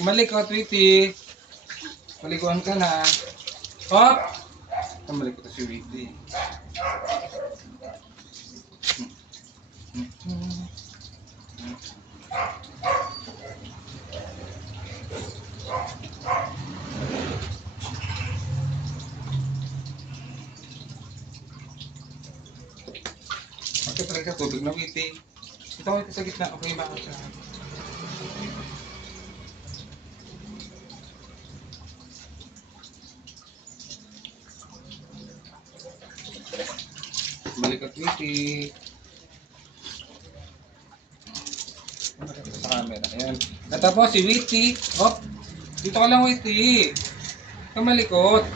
Malikot, Witty. Malikuan ka na. Hop! Malikot na si Witty. Okay, talaga tubig na, Witty. Ito ako sa gitna. Okay ba ako sa... Balik at Witty. Sa camera. Ayan. Natapos si Witty. Hop! Dito ka lang, Witty. Kamalikot.